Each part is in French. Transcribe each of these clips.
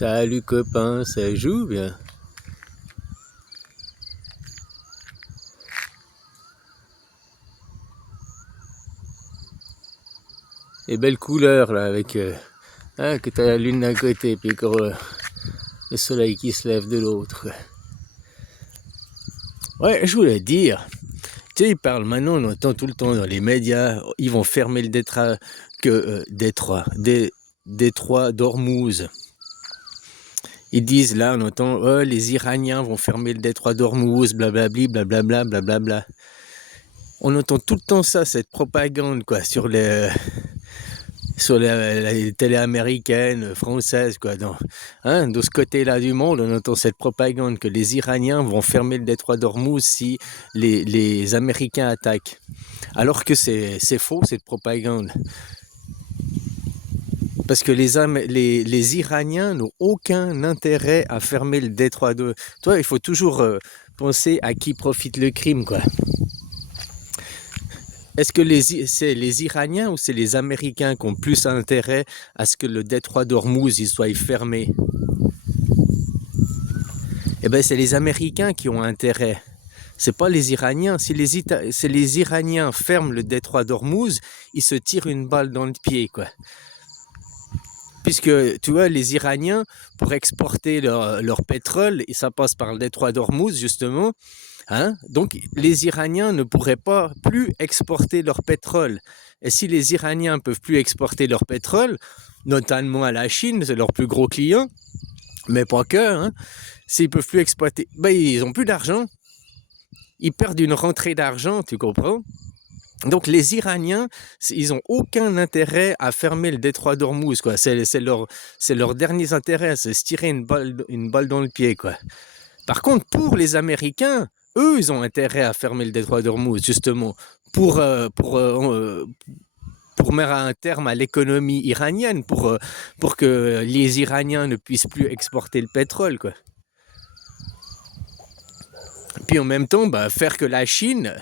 Salut copain, ça joue bien? Et belle couleur là avec que t'as la lune d'un côté puis le soleil qui se lève de l'autre. Ouais, je voulais dire, tu sais, ils parlent maintenant, on entend tout le temps dans les médias, ils vont fermer le détroit d'Ormuz. Ils disent là, on entend, oh, les Iraniens vont fermer le détroit d'Ormuz, blablabli, blablabla, blablabla. On entend tout le temps ça, cette propagande, quoi, sur la télé américaine, française, quoi. De ce côté-là du monde, on entend cette propagande que les Iraniens vont fermer le détroit d'Ormuz si les Américains attaquent. Alors que c'est faux, cette propagande. Parce que les Iraniens n'ont aucun intérêt à fermer le détroit de... Toi, il faut toujours penser à qui profite le crime, quoi. Est-ce que c'est les Iraniens ou c'est les Américains qui ont plus intérêt à ce que le détroit d'Ormuz soit fermé? Eh bien, c'est les Américains qui ont intérêt. C'est pas les Iraniens. Si les Iraniens ferment le détroit d'Ormuz, ils se tirent une balle dans le pied, quoi. Puisque, tu vois, les Iraniens, pour exporter leur pétrole, et ça passe par le détroit d'Ormuz, justement, donc les Iraniens ne pourraient pas plus exporter leur pétrole. Et si les Iraniens ne peuvent plus exporter leur pétrole, notamment à la Chine, c'est leur plus gros client, mais pas que, s'ils ne peuvent plus exploiter, ils n'ont plus d'argent. Ils perdent une rentrée d'argent, tu comprends? Donc les Iraniens, ils n'ont aucun intérêt à fermer le détroit d'Ormuz, quoi. C'est leur dernier intérêt, c'est se tirer une balle dans le pied, quoi. Par contre, pour les Américains, eux, ils ont intérêt à fermer le détroit d'Ormuz, justement, pour mettre un terme à l'économie iranienne, pour que les Iraniens ne puissent plus exporter le pétrole, quoi. Puis en même temps, faire que la Chine,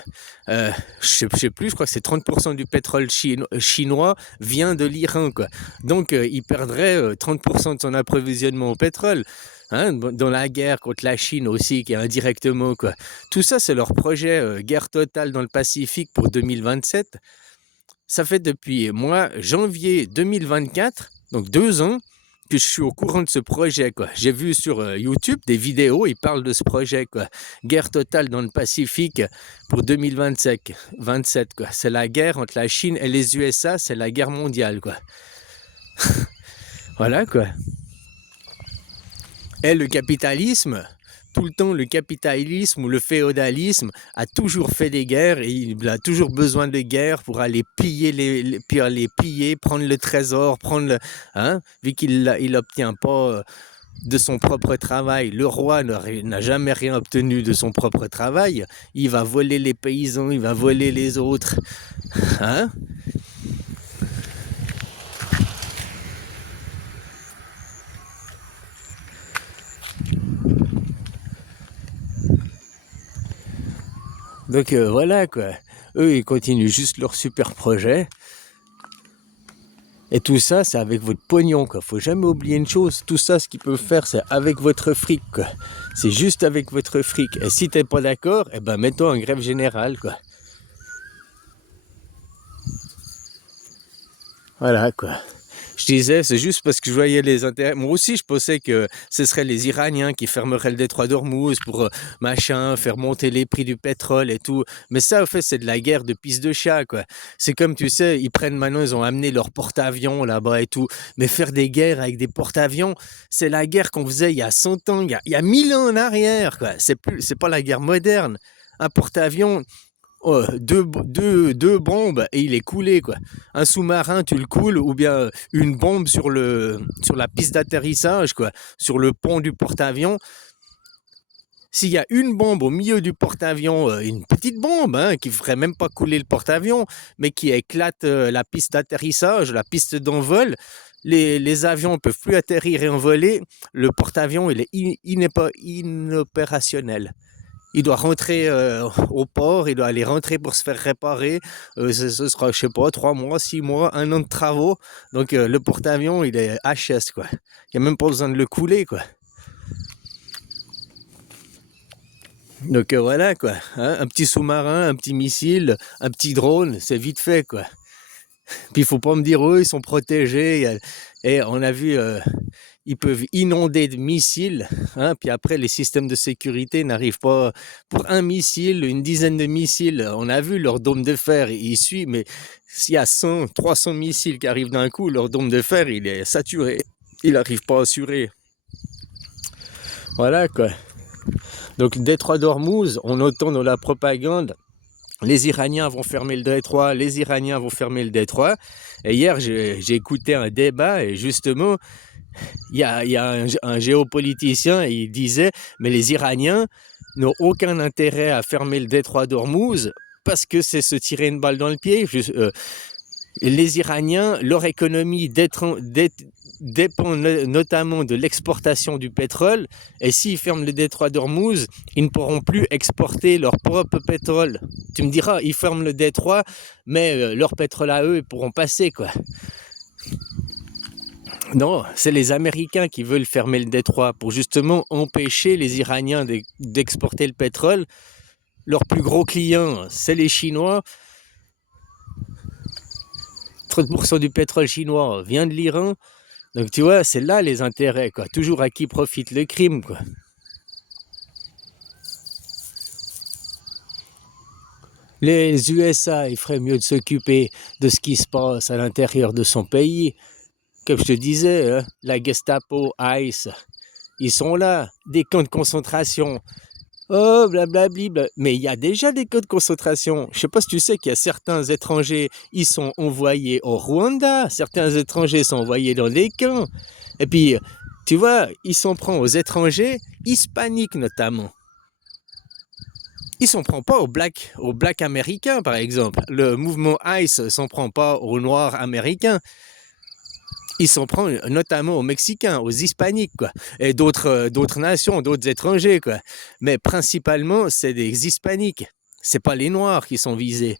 je sais plus, je crois que c'est 30% du pétrole chinois vient de l'Iran, quoi. Donc il perdrait 30% de son approvisionnement au pétrole. Dans la guerre contre la Chine aussi, qui est indirectement, quoi. Tout ça, c'est leur projet guerre totale dans le Pacifique pour 2027. Ça fait depuis janvier 2024, donc 2 ans, que je suis au courant de ce projet, quoi. J'ai vu sur YouTube des vidéos, ils parlent de ce projet, quoi. Guerre totale dans le Pacifique pour 2027, quoi. C'est la guerre entre la Chine et les USA, c'est la guerre mondiale, quoi. Voilà, quoi. Et le capitalisme, tout le temps, le capitalisme ou le féodalisme a toujours fait des guerres et il a toujours besoin de guerres pour aller piller, prendre le trésor, vu qu'il n'obtient pas de son propre travail. Le roi n'a jamais rien obtenu de son propre travail. Il va voler les paysans, il va voler les autres. Donc voilà, quoi. Eux, ils continuent juste leur super projet. Et tout ça, c'est avec votre pognon, quoi. Faut jamais oublier une chose. Tout ça, ce qu'ils peuvent faire, c'est avec votre fric, quoi. C'est juste avec votre fric. Et si t'es pas d'accord, mets-toi en grève générale, quoi. Voilà, quoi. Je disais, c'est juste parce que je voyais les intérêts. Moi aussi, je pensais que ce seraient les Iraniens qui fermeraient le détroit d'Ormuz pour faire monter les prix du pétrole et tout. Mais ça, en fait, c'est de la guerre de pisse de chat, quoi. C'est comme, tu sais, ils ont amené leurs porte-avions là-bas et tout. Mais faire des guerres avec des porte-avions, c'est la guerre qu'on faisait il y a 100 ans, il y a 1000 ans en arrière, quoi. C'est pas la guerre moderne. Un porte-avions, deux bombes et il est coulé, quoi. Un sous-marin, tu le coules, ou bien une bombe sur la piste d'atterrissage, quoi, sur le pont du porte-avions. S'il y a une bombe au milieu du porte-avions, une petite bombe qui ne ferait même pas couler le porte-avions, mais qui éclate la piste d'atterrissage, la piste d'envol, les avions ne peuvent plus atterrir et envoler. Le porte-avions, il n'est pas inopérationnel. Il doit rentrer au port, il doit aller rentrer pour se faire réparer. Ce sera, je sais pas, 3 mois, 6 mois, 1 an de travaux. Donc le porte-avions, il est HS, quoi. Il n'y a même pas besoin de le couler, quoi. Donc voilà, quoi. Hein, un petit sous-marin, un petit missile, un petit drone, c'est vite fait, quoi. Puis il faut pas me dire, eux, ils sont protégés. Et on a vu, ils peuvent inonder de missiles, hein, puis après, les systèmes de sécurité n'arrivent pas. Pour un missile, une dizaine de missiles, on a vu leur dôme de fer, il suit, mais s'il y a 100, 300 missiles qui arrivent d'un coup, leur dôme de fer, il est saturé. Il n'arrive pas à assurer. Voilà, quoi. Donc, détroit d'Ormuz, on entend dans la propagande, les Iraniens vont fermer le détroit, les Iraniens vont fermer le détroit. Et hier, j'ai écouté un débat et justement, il y a un géopoliticien et il disait, mais les Iraniens n'ont aucun intérêt à fermer le détroit d'Ormuz parce que c'est se tirer une balle dans le pied. Les Iraniens, leur économie dépend notamment de l'exportation du pétrole, et s'ils ferment le détroit d'Ormuz, ils ne pourront plus exporter leur propre pétrole. Tu me diras, ils ferment le détroit, mais leur pétrole à eux, ils pourront passer, quoi. Non, c'est les Américains qui veulent fermer le détroit pour justement empêcher les Iraniens d'exporter le pétrole. Leur plus gros client, c'est les Chinois. 30% du pétrole chinois vient de l'Iran. Donc tu vois, c'est là les intérêts, quoi. Toujours à qui profite le crime, quoi. Les USA, ils feraient mieux de s'occuper de ce qui se passe à l'intérieur de son pays. Comme je te disais, hein, la Gestapo, ICE, ils sont là. Des camps de concentration. Oh, blablabli, mais il y a déjà des camps de concentration. Je sais pas si tu sais qu'il y a certains étrangers, ils sont envoyés au Rwanda. Certains étrangers sont envoyés dans des camps. Et puis, tu vois, ils s'en prennent aux étrangers, hispaniques notamment. Ils s'en prennent pas aux blacks américains, par exemple. Le mouvement ICE s'en prend pas aux noirs américains. Il s'en prend notamment aux Mexicains, aux Hispaniques, quoi, et d'autres nations, d'autres étrangers, quoi. Mais principalement, c'est des Hispaniques. C'est pas les Noirs qui sont visés.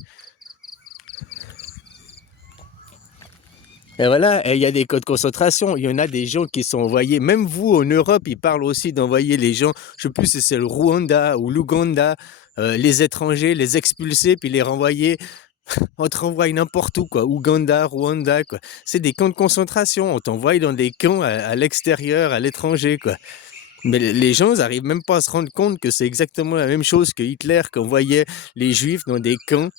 Et voilà, et il y a des camps de concentration. Il y en a des gens qui sont envoyés. Même vous, en Europe, ils parlent aussi d'envoyer les gens. Je sais plus si c'est le Rwanda ou l'Ouganda, les étrangers, les expulser puis les renvoyer. On te renvoie n'importe où, quoi. Ouganda, Rwanda, quoi. C'est des camps de concentration. On t'envoie dans des camps à l'extérieur, à l'étranger, quoi. Mais les gens n'arrivent même pas à se rendre compte que c'est exactement la même chose que Hitler qui envoyait les Juifs dans des camps,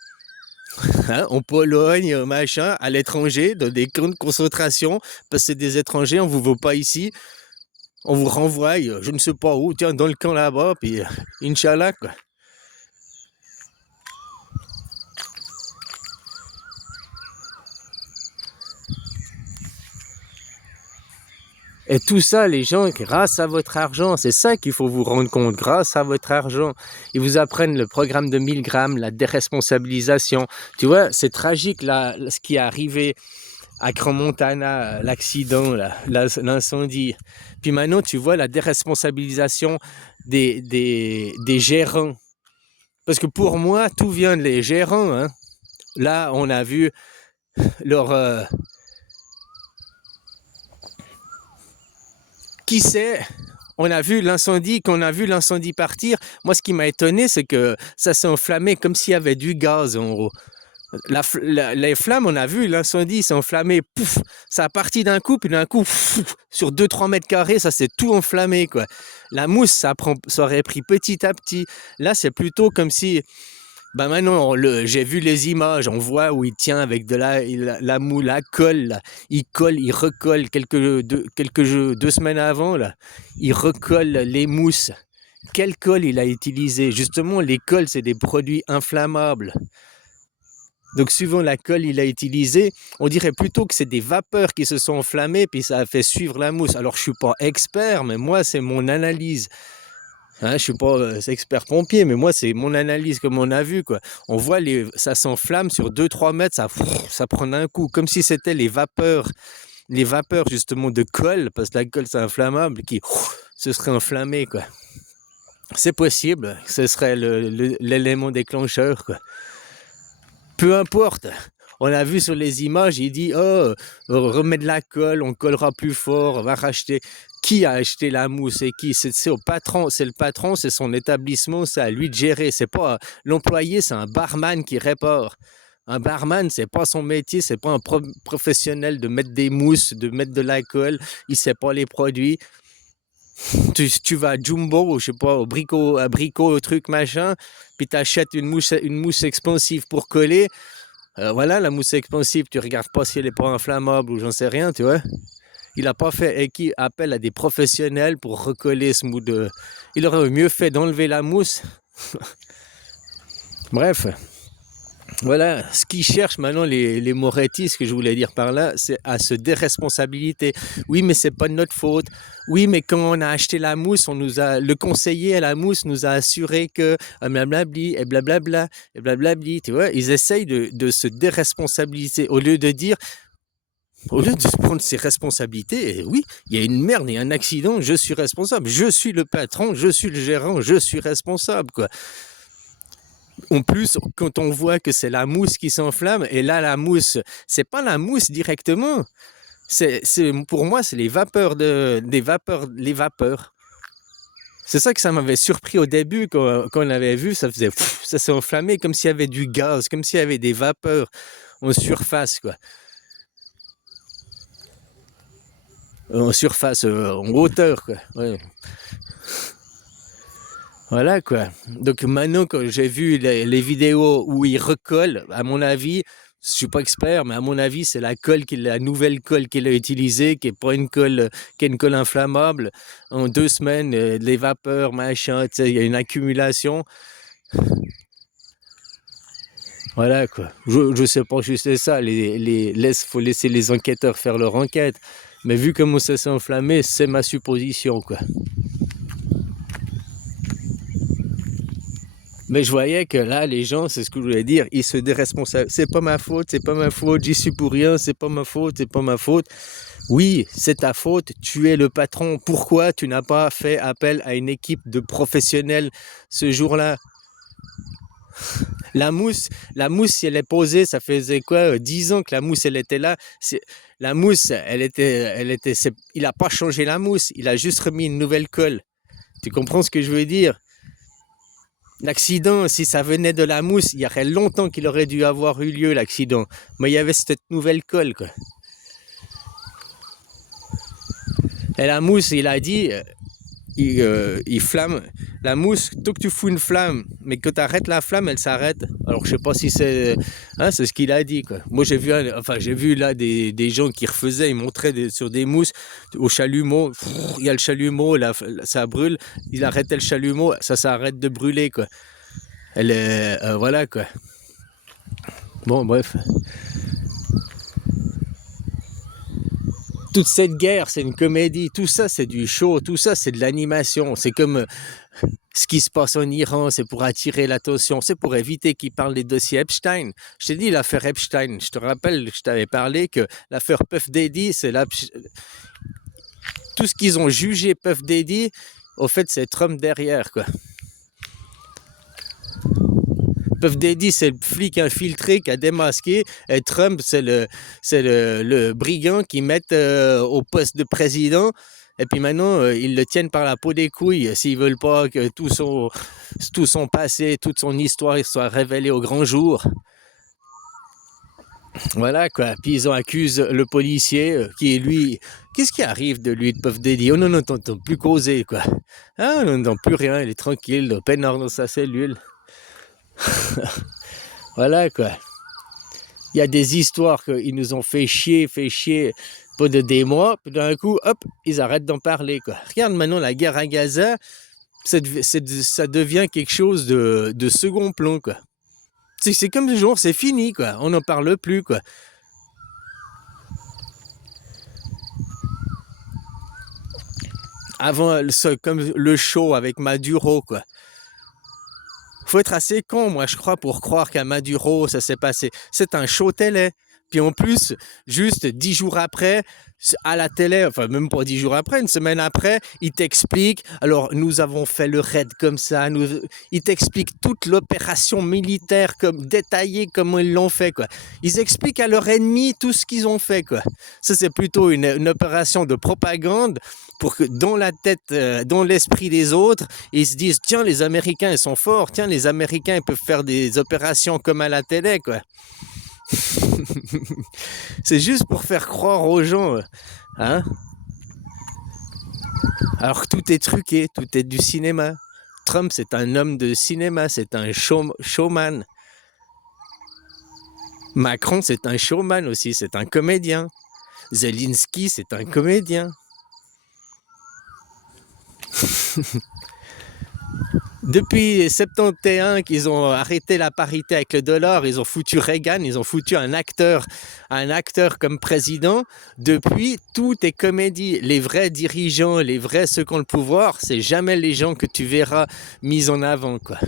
hein, en Pologne, machin, à l'étranger, dans des camps de concentration, parce que c'est des étrangers, on vous veut pas ici, on vous renvoie, je ne sais pas où, tiens, dans le camp là-bas, puis Inch'Allah, quoi. Et tout ça, les gens, grâce à votre argent, c'est ça qu'il faut vous rendre compte, grâce à votre argent. Ils vous apprennent le programme de Milgram, la déresponsabilisation. Tu vois, c'est tragique là, ce qui est arrivé à Crans-Montana, l'accident, l'incendie. Puis maintenant, tu vois la déresponsabilisation des gérants. Parce que pour moi, tout vient des gérants, hein. Là, on a vu leur... qui sait? On a vu l'incendie, quand on a vu l'incendie partir, moi ce qui m'a étonné, c'est que ça s'est enflammé comme s'il y avait du gaz en haut. Les flammes, on a vu, l'incendie s'est enflammé, pouf, ça a parti d'un coup, puis d'un coup, pouf, sur 2-3 mètres carrés, ça s'est tout enflammé, quoi. La mousse, ça aurait pris petit à petit. Là, c'est plutôt comme si... Ben maintenant, j'ai vu les images, on voit où il tient avec de la moule, la colle, là. Il colle, il recolle deux semaines avant, là. Il recolle les mousses. Quelle colle il a utilisé? Justement, les colles, c'est des produits inflammables. Donc, suivant la colle qu'il a utilisée, on dirait plutôt que c'est des vapeurs qui se sont enflammées, puis ça a fait suivre la mousse. Alors, je suis pas expert, mais moi, c'est mon analyse. Hein, je suis pas expert pompier, mais moi, c'est mon analyse, comme on a vu, quoi. On voit, ça s'enflamme sur 2-3 mètres, ça prend un coup, comme si c'était les vapeurs justement de colle, parce que la colle, c'est inflammable, qui se serait enflammé, quoi. C'est possible, ce serait l'élément déclencheur, quoi. Peu importe. On a vu sur les images, il dit oh, remets de la colle, on collera plus fort, on va racheter. Qui a acheté la mousse et qui? C'est au patron, c'est le patron, c'est son établissement, c'est à lui de gérer. C'est pas l'employé, c'est un barman qui répare. Un barman, c'est pas son métier, c'est pas un professionnel de mettre des mousses, de mettre de l'alcool, il sait pas les produits. Tu vas à Jumbo, je sais pas, à bricot, au truc machin, puis t'achètes une mousse expansive pour coller. Voilà, la mousse expansive, tu regardes pas si elle est pas inflammable ou j'en sais rien, tu vois. Il a pas fait appel à des professionnels pour recoller ce mou de. Il aurait mieux fait d'enlever la mousse. Bref. Voilà, ce qu'ils cherchent maintenant, les Moretti, ce que je voulais dire par là, c'est à se déresponsabiliser. Oui, mais c'est pas de notre faute. Oui, mais quand on a acheté la mousse, le conseiller à la mousse nous a assuré que blablabli et blablabla et blablabli, tu vois. Ils essayent de se déresponsabiliser au lieu de prendre ses responsabilités. Oui, il y a une merde, il y a un accident, je suis responsable. Je suis le patron, je suis le gérant, je suis responsable, quoi. En plus, quand on voit que c'est la mousse qui s'enflamme, et là, la mousse, c'est pas la mousse directement. Pour moi, c'est les vapeurs. Les vapeurs. C'est ça que ça m'avait surpris au début, quand on avait vu, ça faisait, ça s'est enflammé comme s'il y avait du gaz, comme s'il y avait des vapeurs en surface, quoi. En surface, en hauteur, quoi. Ouais. Voilà, quoi. Donc maintenant, quand j'ai vu les vidéos où il recolle, à mon avis, je suis pas expert, mais à mon avis, c'est la nouvelle colle qu'il a utilisée, qui est pas une colle, qui est une colle inflammable. En 2 semaines, les vapeurs, machin, tu sais, il y a une accumulation. Voilà, quoi. Je sais pas si c'est ça. Faut laisser les enquêteurs faire leur enquête. Mais vu comment ça s'est enflammé, c'est ma supposition, quoi. Mais je voyais que là, les gens, c'est ce que je voulais dire, ils se déresponsabilisent. C'est pas ma faute, j'y suis pour rien, c'est pas ma faute. Oui, c'est ta faute, tu es le patron. Pourquoi tu n'as pas fait appel à une équipe de professionnels ce jour-là? La mousse, si elle est posée, ça faisait quoi, 10 ans que la mousse, elle était là. La mousse, il n'a pas changé la mousse, il a juste remis une nouvelle colle. Tu comprends ce que je veux dire? L'accident, si ça venait de la mousse, il y aurait longtemps qu'il aurait dû avoir eu lieu, l'accident. Mais il y avait cette nouvelle colle, quoi. Et la mousse, il a dit, il flamme. La mousse, tant que tu fous une flamme, mais que tu arrêtes la flamme, elle s'arrête. Alors je sais pas si c'est... Hein, c'est ce qu'il a dit, quoi. Moi j'ai vu là des gens qui refaisaient, ils montraient sur des mousses au chalumeau. Il y a le chalumeau, là, ça brûle. Il arrêtait le chalumeau, ça s'arrête de brûler, quoi. Voilà, quoi. Bon, bref. Toute cette guerre, c'est une comédie. Tout ça, c'est du show. Tout ça, c'est de l'animation. C'est comme ce qui se passe en Iran, c'est pour attirer l'attention. C'est pour éviter qu'ils parlent des dossiers Epstein. Je t'ai dit l'affaire Epstein. Je te rappelle, je t'avais parlé que l'affaire Puff Daddy, c'est tout ce qu'ils ont jugé Puff Daddy, au fait, c'est Trump derrière, quoi. Puff Daddy, c'est le flic infiltré qui a démasqué, et Trump, c'est le brigand qui met au poste de président. Et puis maintenant, ils le tiennent par la peau des couilles s'ils veulent pas que tout son passé, toute son histoire soit révélée au grand jour. Voilà, quoi. Puis ils accusent le policier qui est lui. Qu'est-ce qui arrive de lui, de Puff Daddy? On n'en entend plus causer, quoi. Ah, on n'entend plus rien, il est tranquille, peinard dans sa cellule. Voilà, quoi. Il y a des histoires qu'ils nous ont fait chier pendant des mois, puis d'un coup, hop, ils arrêtent d'en parler, quoi. Regarde maintenant la guerre à Gaza, ça devient quelque chose de second plan, quoi. C'est comme genre, c'est fini, quoi. On n'en parle plus, quoi. Avant, comme le show avec Maduro, quoi. Faut être assez con, moi, je crois, pour croire qu'à Maduro, ça s'est passé. C'est un show télé. Puis en plus, juste 10 jours après, à la télé, enfin même pas 10 jours après, une semaine après, ils t'expliquent, alors nous avons fait le raid comme ça, ils t'expliquent toute l'opération militaire comme détaillée, comment ils l'ont fait, quoi. Ils expliquent à leur ennemi tout ce qu'ils ont fait, quoi. Ça, c'est plutôt une opération de propagande pour que dans la tête, dans l'esprit des autres, ils se disent, tiens, les Américains, ils sont forts, tiens, les Américains, ils peuvent faire des opérations comme à la télé, quoi. C'est juste pour faire croire aux gens, hein. Alors que tout est truqué, tout est du cinéma. Trump, c'est un homme de cinéma, c'est un showman. Macron, c'est un showman aussi, c'est un comédien. Zelensky, c'est un comédien. Depuis 71 qu'ils ont arrêté la parité avec le dollar, ils ont foutu Reagan, ils ont foutu un acteur comme président. Depuis, tout est comédie. Les vrais dirigeants, les vrais ceux qui ont le pouvoir, c'est jamais les gens que tu verras mis en avant, quoi.